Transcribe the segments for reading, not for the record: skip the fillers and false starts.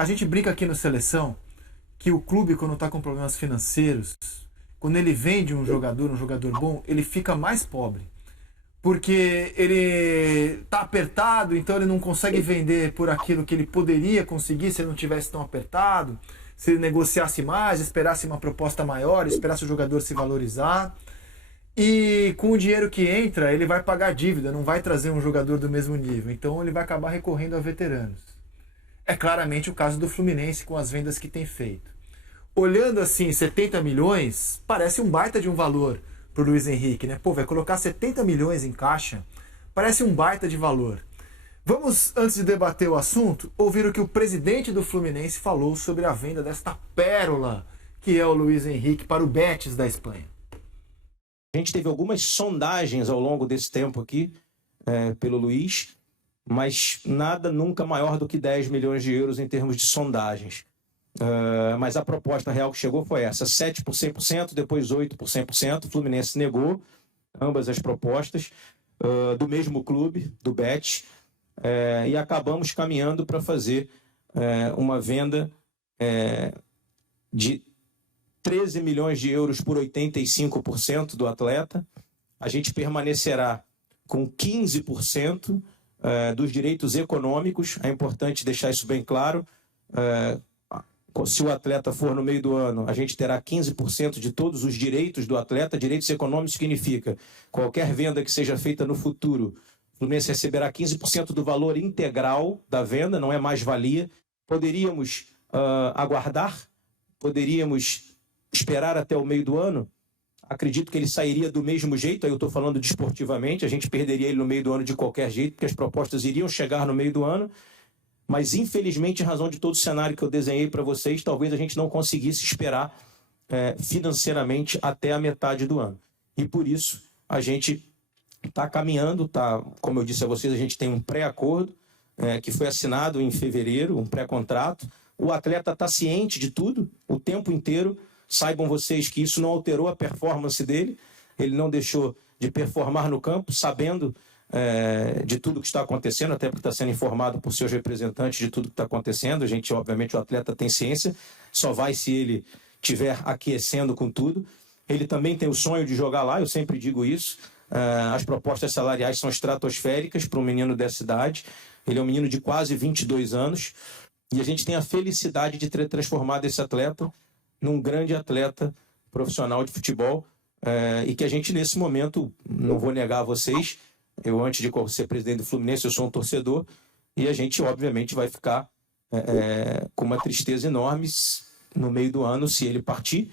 A gente brinca aqui no Seleção que o clube, quando está com problemas financeiros, quando ele vende um jogador bom, ele fica mais pobre. Porque ele está apertado, então ele não consegue vender por aquilo que ele poderia conseguir se ele não tivesse tão apertado, se ele negociasse mais, esperasse uma proposta maior, esperasse o jogador se valorizar. E com o dinheiro que entra, ele vai pagar dívida, não vai trazer um jogador do mesmo nível. Então ele vai acabar recorrendo a veteranos. É claramente o caso do Fluminense com as vendas que tem feito. Olhando assim, 70 milhões, parece um baita de um valor pro Luiz Henrique, né? Pô, vai colocar 70 milhões em caixa, parece um baita de valor. Vamos, antes de debater o assunto, ouvir o que o presidente do Fluminense falou sobre a venda desta pérola que é o Luiz Henrique para o Betis da Espanha. A gente teve algumas sondagens ao longo desse tempo aqui, pelo Luiz, mas nada nunca maior do que 10 milhões de euros em termos de sondagens. Mas a proposta real que chegou foi essa, 7 por 100%, depois 8 por 100%. O Fluminense negou ambas as propostas do mesmo clube, do Betis, e acabamos caminhando para fazer uma venda de 13 milhões de euros por 85% do atleta. A gente permanecerá com 15% dos direitos econômicos. É importante deixar isso bem claro. Se o atleta for no meio do ano, a gente terá 15% de todos os direitos do atleta. Direitos econômicos significa qualquer venda que seja feita no futuro, o Fluminense receberá 15% do valor integral da venda, não é mais-valia. Poderíamos aguardar, poderíamos esperar até o meio do ano. Acredito que ele sairia do mesmo jeito, aí eu estou falando desportivamente, a gente perderia ele no meio do ano de qualquer jeito, porque as propostas iriam chegar no meio do ano. Mas, infelizmente, em razão de todo o cenário que eu desenhei para vocês, talvez a gente não conseguisse esperar financeiramente até a metade do ano. E, por isso, a gente está caminhando, como eu disse a vocês, a gente tem um pré-acordo que foi assinado em fevereiro, um pré-contrato. O atleta está ciente de tudo, o tempo inteiro. Saibam vocês que isso não alterou a performance dele. Ele não deixou de performar no campo, sabendo de tudo que está acontecendo, até porque está sendo informado por seus representantes de tudo que está acontecendo. Obviamente, o atleta tem ciência, só vai se ele estiver aquecendo com tudo. Ele também tem o sonho de jogar lá, eu sempre digo isso. As propostas salariais são estratosféricas para um menino dessa idade. Ele é um menino de quase 22 anos. E a gente tem a felicidade de ter transformado esse atleta num grande atleta profissional de futebol. E que a gente, nesse momento, não vou negar a vocês, eu, antes de ser presidente do Fluminense, eu sou um torcedor, e a gente, obviamente, vai ficar com uma tristeza enorme no meio do ano se ele partir,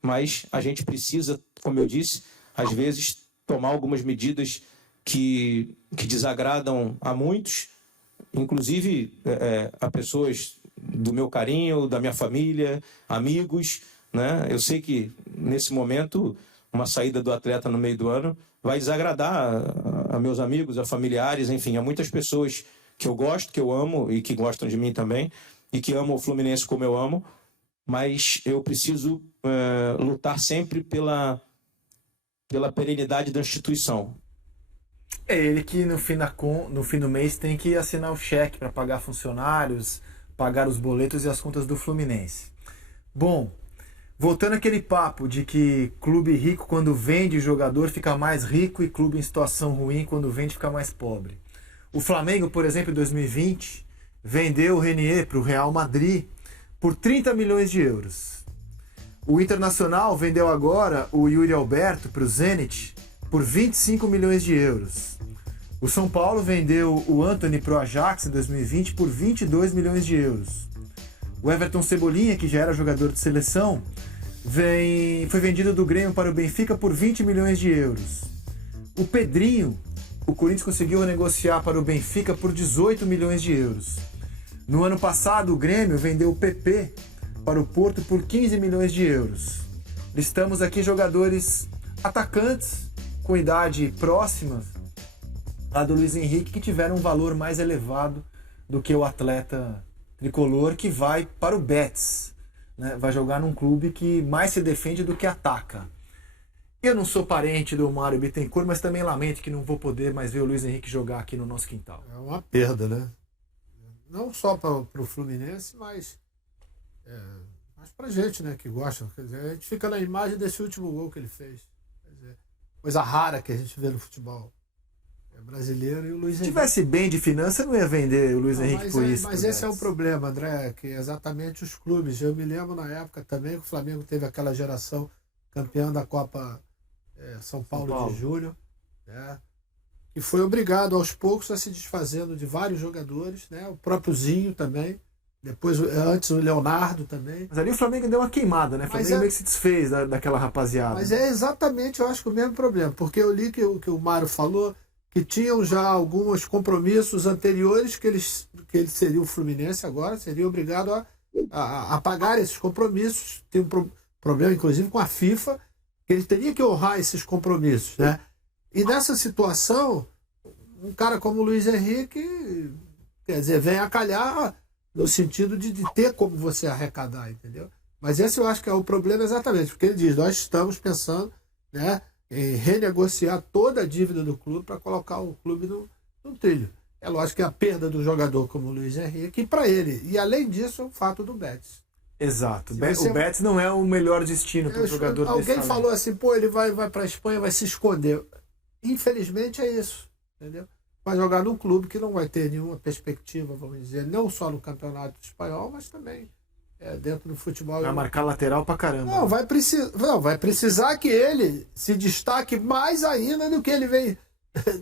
mas a gente precisa, como eu disse, às vezes tomar algumas medidas que desagradam a muitos, inclusive a pessoas do meu carinho, da minha família, amigos, né? Eu sei que, nesse momento, uma saída do atleta no meio do ano vai desagradar a meus amigos, a familiares, enfim, a muitas pessoas que eu gosto, que eu amo e que gostam de mim também, e que amam o Fluminense como eu amo, mas eu preciso lutar sempre pela perenidade da instituição. É ele que no fim do mês tem que assinar o cheque para pagar funcionários, pagar os boletos e as contas do Fluminense. Bom, voltando àquele papo de que clube rico quando vende jogador fica mais rico e clube em situação ruim quando vende fica mais pobre. O Flamengo, por exemplo, em 2020, vendeu o Renier para o Real Madrid por 30 milhões de euros. O Internacional vendeu agora o Yuri Alberto para o Zenit por 25 milhões de euros. O São Paulo vendeu o Antony para o Ajax em 2020 por 22 milhões de euros. O Everton Cebolinha, que já era jogador de seleção, foi vendido do Grêmio para o Benfica por 20 milhões de euros. O Pedrinho, o Corinthians conseguiu negociar para o Benfica por 18 milhões de euros. No ano passado, o Grêmio vendeu o PP para o Porto por 15 milhões de euros. Listamos aqui jogadores atacantes com idade próxima a do Luiz Henrique que tiveram um valor mais elevado do que o atleta tricolor que vai para o Betis, né? Vai jogar num clube que mais se defende do que ataca. Eu não sou parente do Mário Bittencourt, mas também lamento que não vou poder mais ver o Luiz Henrique jogar aqui no nosso quintal. É uma perda, né? não só para o Fluminense, mas pra gente, né, que gosta. Quer dizer, a gente fica na imagem desse último gol que ele fez. Quer dizer, coisa rara que a gente vê no futebol brasileiro. E o Luiz Se tivesse bem de finança, não ia vender o Luiz Henrique por isso. Mas esse é o problema, André, que exatamente os clubes. Eu me lembro na época também que o Flamengo teve aquela geração campeã da Copa São Paulo de Julho, né, que foi obrigado aos poucos a se desfazendo de vários jogadores, né, o próprio Zinho também. Depois, antes o Leonardo também. Mas ali o Flamengo deu uma queimada, né? O Flamengo meio que se desfez daquela rapaziada. Mas é exatamente, eu acho que o mesmo problema. Porque eu li que o Mário falou que tinham já alguns compromissos anteriores que ele seria o Fluminense agora, seria obrigado a pagar esses compromissos. Tem um problema, inclusive, com a FIFA, que ele teria que honrar esses compromissos, né? E nessa situação, um cara como o Luiz Henrique, quer dizer, vem a calhar no sentido de ter como você arrecadar, entendeu? Mas esse eu acho que é o problema exatamente, porque ele diz, nós estamos pensando, né, em renegociar toda a dívida do clube para colocar o clube no trilho. É lógico que a perda do jogador como o Luiz Henrique, para ele, e além disso, é o fato do Betis. Exato. O Betis não é o melhor destino para o jogador desse Alguém talento. falou assim, pô, ele vai para a Espanha, vai se esconder. Infelizmente é isso, entendeu? Vai jogar num clube que não vai ter nenhuma perspectiva, vamos dizer, não só no campeonato espanhol, mas também dentro do futebol. Vai marcar lateral pra caramba. Não, vai precisar que ele se destaque mais ainda do que ele vem,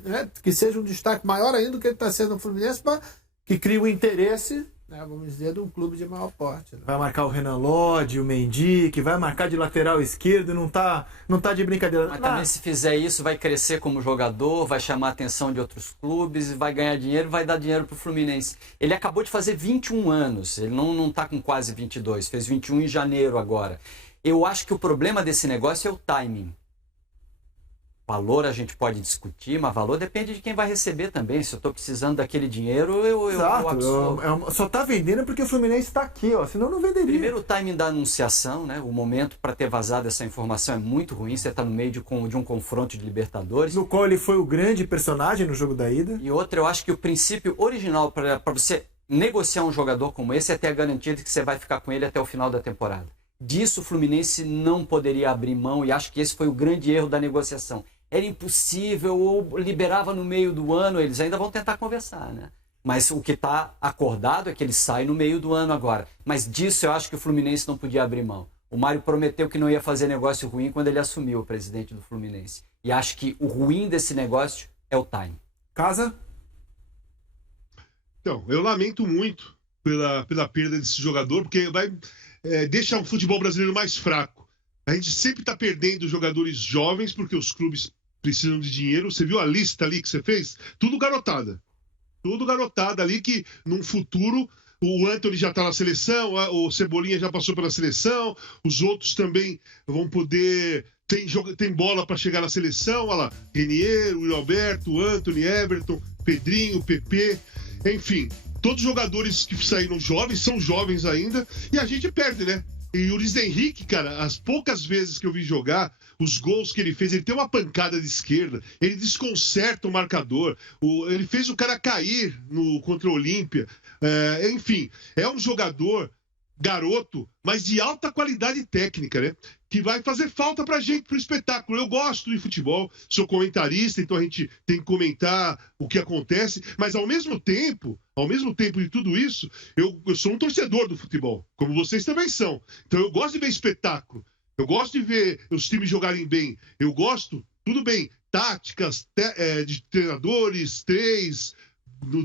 né? Que seja um destaque maior ainda do que ele está sendo no Fluminense, mas que crie um interesse, né, vamos dizer, de um clube de maior porte. Né? Vai marcar o Renan Lodge, o Mendy, que vai marcar de lateral esquerdo, não tá de brincadeira. Mas também se fizer isso, vai crescer como jogador, vai chamar a atenção de outros clubes, vai ganhar dinheiro, vai dar dinheiro pro Fluminense. Ele acabou de fazer 21 anos, ele não tá com quase 22, fez 21 em janeiro agora. Eu acho que o problema desse negócio é o timing. Valor a gente pode discutir, mas valor depende de quem vai receber também. Se eu estou precisando daquele dinheiro, eu absorvo. Só está vendendo porque o Fluminense está aqui, ó, senão não venderia. Primeiro o timing da anunciação, né? O momento para ter vazado essa informação é muito ruim. Você está no meio de um confronto de Libertadores. No qual ele foi o grande personagem no jogo da ida. E outra, eu acho que o princípio original para você negociar um jogador como esse é ter a garantia de que você vai ficar com ele até o final da temporada. Disso o Fluminense não poderia abrir mão e acho que esse foi o grande erro da negociação. Era impossível, ou liberava no meio do ano, eles ainda vão tentar conversar, né? Mas o que está acordado é que ele sai no meio do ano agora. Mas disso eu acho que o Fluminense não podia abrir mão. O Mário prometeu que não ia fazer negócio ruim quando ele assumiu o presidente do Fluminense. E acho que o ruim desse negócio é o time. Casa? Então, eu lamento muito pela perda desse jogador, porque vai deixar o futebol brasileiro mais fraco. A gente sempre está perdendo jogadores jovens porque os clubes precisam de dinheiro. Você viu a lista ali que você fez? Tudo garotada. Tudo garotada ali que, num futuro, o Antony já está na seleção, o Cebolinha já passou pela seleção, os outros também vão poder... Tem bola para chegar na seleção, olha lá, Renier, Will Alberto, Antony, Everton, Pedrinho, PP, enfim... Todos os jogadores que saíram jovens, são jovens ainda, e a gente perde, né? E o Luiz Henrique, cara, as poucas vezes que eu vi jogar, os gols que ele fez, ele tem uma pancada de esquerda, ele desconcerta o marcador, ele fez o cara cair contra o Olímpia. Enfim, é um jogador garoto, mas de alta qualidade técnica, né? Que vai fazer falta pra gente, pro espetáculo. Eu gosto de futebol, sou comentarista, então a gente tem que comentar o que acontece, mas ao mesmo tempo de tudo isso, eu sou um torcedor do futebol, como vocês também são. Então eu gosto de ver espetáculo, eu gosto de ver os times jogarem bem, eu gosto, tudo bem, táticas de treinadores, 3...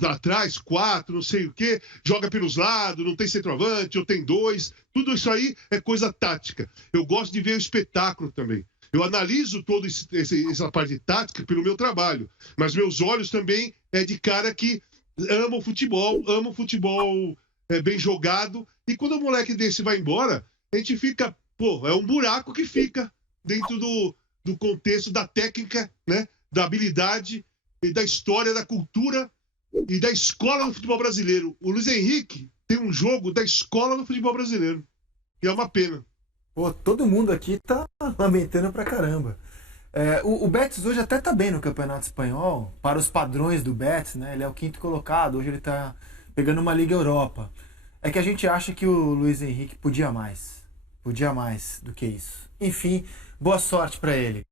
atrás, 4, não sei o quê, joga pelos lados, não tem centroavante, ou tem 2, tudo isso aí é coisa tática. Eu gosto de ver o espetáculo também. Eu analiso toda essa parte de tática pelo meu trabalho, mas meus olhos também é de cara que ama o futebol bem jogado, e quando o moleque desse vai embora, a gente fica, é um buraco que fica dentro do contexto da técnica, né, da habilidade, e da história, da cultura, e da escola do futebol brasileiro. O Luiz Henrique tem um jogo da escola do futebol brasileiro. E é uma pena. Pô, todo mundo aqui tá lamentando pra caramba. O Betis hoje até tá bem no Campeonato Espanhol, para os padrões do Betis, né? Ele é o 5º colocado, hoje ele tá pegando uma Liga Europa. É que a gente acha que o Luiz Henrique podia mais do que isso. Enfim, boa sorte para ele.